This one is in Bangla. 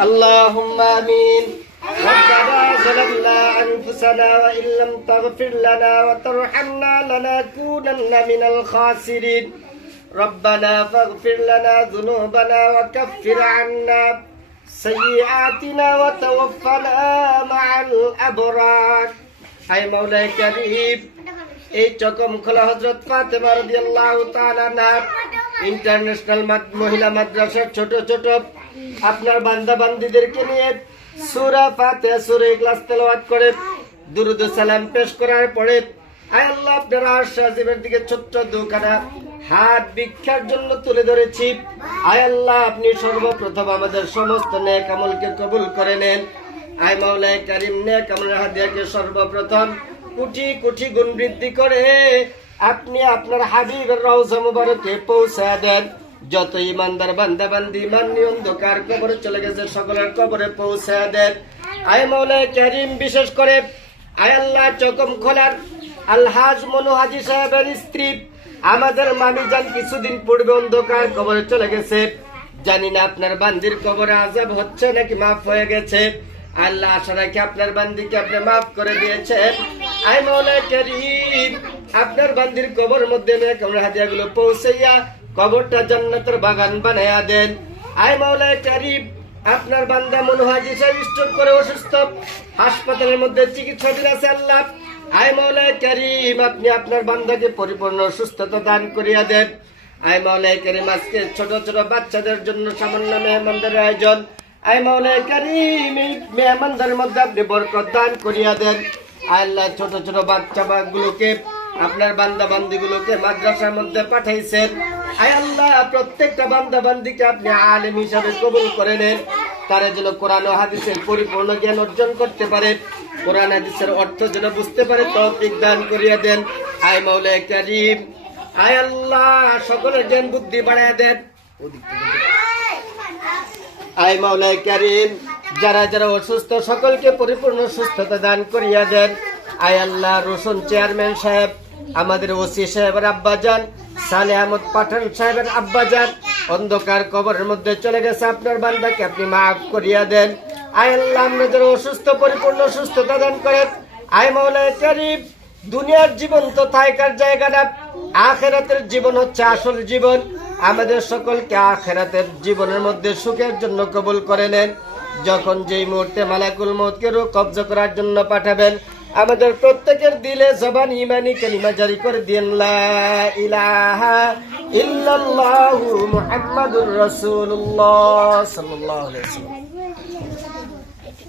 اللهم آمين ربنا ظلمنا أنفسنا وإن لم تغفر لنا وترحمنا لنكونن من الخاسرين ربنا فاغفر لنا ذنوبنا وكفر عنا سيئاتنا وتوفنا مع الأبرار أي مولاي كريم এই চকম খোলা হজরত ফাতেমা রাদিয়াল্লাহু তাআলা না ইন্টারন্যাশনাল মহিলা মাদ্রাসার ছোট ছোট আপনার বান্দা বান্দীদেরকে নিয়ে সূরা ফাতিহা সূরা ইখলাস তেলাওয়াত করে দুরুদ সালাম পেশ করার পরে আল্লাহ, আপনার আজিমের দিকে ছোট্ট দুখানা হাত ভিক্ষার জন্য তুলে ধরেছি। আয় আল্লাহ, আপনি সর্বপ্রথম আমাদের সমস্ত নেক আমলকে কবুল করে নেন। আয় মাওলায় কারিম নেক আমলের হাদিয়াকে সর্বপ্রথম কোটি কোটি গুণ বৃদ্ধি করে আপনি আপনার হাবিবের রওজা মুবারকে পৌঁছা দেন। যত ইমানদার বান্দা, বান্দি ইমান নিয়ে অন্ধকার কবরে চলে গেছে, সকলের কবরে পৌঁছা দেন। আয় মাওলায় কারিম, বিশেষ করে আয় আল্লাহ চকম খোলার আলহাজ মনু হাজি সাহেবের স্ত্রী। আমাদের মামি যান কিছুদিন পূর্বে অন্ধকার কবরে চলে গেছে। জানি না আপনার বান্দির কবরে আজাব হচ্ছে নাকি মাফ হয়ে গেছে। আল্লাহ আশা রাখি আপনার বান্দিকে আপনি মাফ করে দিয়েছেন। আই মৌলা করিম আপনার বান্দির কবর মধ্যে হাদিয়া গুলো পৌঁছাইয়া কবরটা জান্নাতের বাগান বানায়া দেন। আই মৌলা করিম, আপনার বান্দা মনোহাজি সাহেব স্ট্রোক করে অসুস্থ। হাসপাতালের মধ্যে চিকিৎসাধীন আছে আল্লাহ। আই মৌলা করিম, আপনি আপনার বান্দাকে পরিপূর্ণ সুস্থতা দান করিয়া দেন। আই মাওলাই করিম, আজকে ছোট ছোট বাচ্চাদের জন্য সামান্য মেহমানদের আয়োজন। আই মাওলাই করিম মেহমানদের মধ্যে আপনি বরকত দান করিয়া দেন। আয় আল্লাহ, ছোট ছোট বাচ্চা গুলোকে আপনার বান্দা বান্দিগুলোকে মাদ্রাসার মধ্যে পাঠাইছেন। আয় আল্লাহ, প্রত্যেকটা বান্দা বান্দিকে আপনি আলেম হিসাবে কবুল করে নেন। তারা যেন কোরআন হাদিসের পরিপূর্ণ জ্ঞান অর্জন করতে পারে। কোরআন হাদিসের অর্থ যেন বুঝতে পারে, তৌফিক দান করিয়া দেন। আয় মাওলাই করিম, আয় আল্লাহ, সকলের জ্ঞান বুদ্ধি বাড়ায় দেন। আয় মাওলাই কারিম, যারা যারা অসুস্থ, সকলকে পরিপূর্ণ সুস্থতা দান করিয়া দেন। আয় আল্লাহ, রোশন চেয়ারম্যান সাহেব আমাদের ওসি সাহেবের আব্বাজান সালে আহমদ পাঠান সাহেবের আব্বাজান অন্ধকার কবরের মধ্যে চলে গেছে আপনার বান্দাকে, আপনি মাফ করিয়া দেন। আয় আল্লাহ যারা অসুস্থ, পরিপূর্ণ সুস্থতা দান করেন। আয় মাওলাই কারিম, দুনিয়ার জীবন তো থাইকার জায়গা না আখেরাতের জীবন হচ্ছে আসল জীবন। আমাদের সকলকে আখেরাতের জীবনের মধ্যে সুখের জন্য কবুল করে নেন। যখন যেই মুহূর্তে মালাকুল মৌতকে রূপ কবজ করার জন্য পাঠাবেন আমাদের প্রত্যেকের দিলে জবান ইমানি কালিমা জারি করে দিন ইলাহা ইল্লাল্লাহু মুহাম্মাদুর রাসূলুল্লাহ সাল্লাল্লাহু আলাইহি ওয়াসাল্লাম।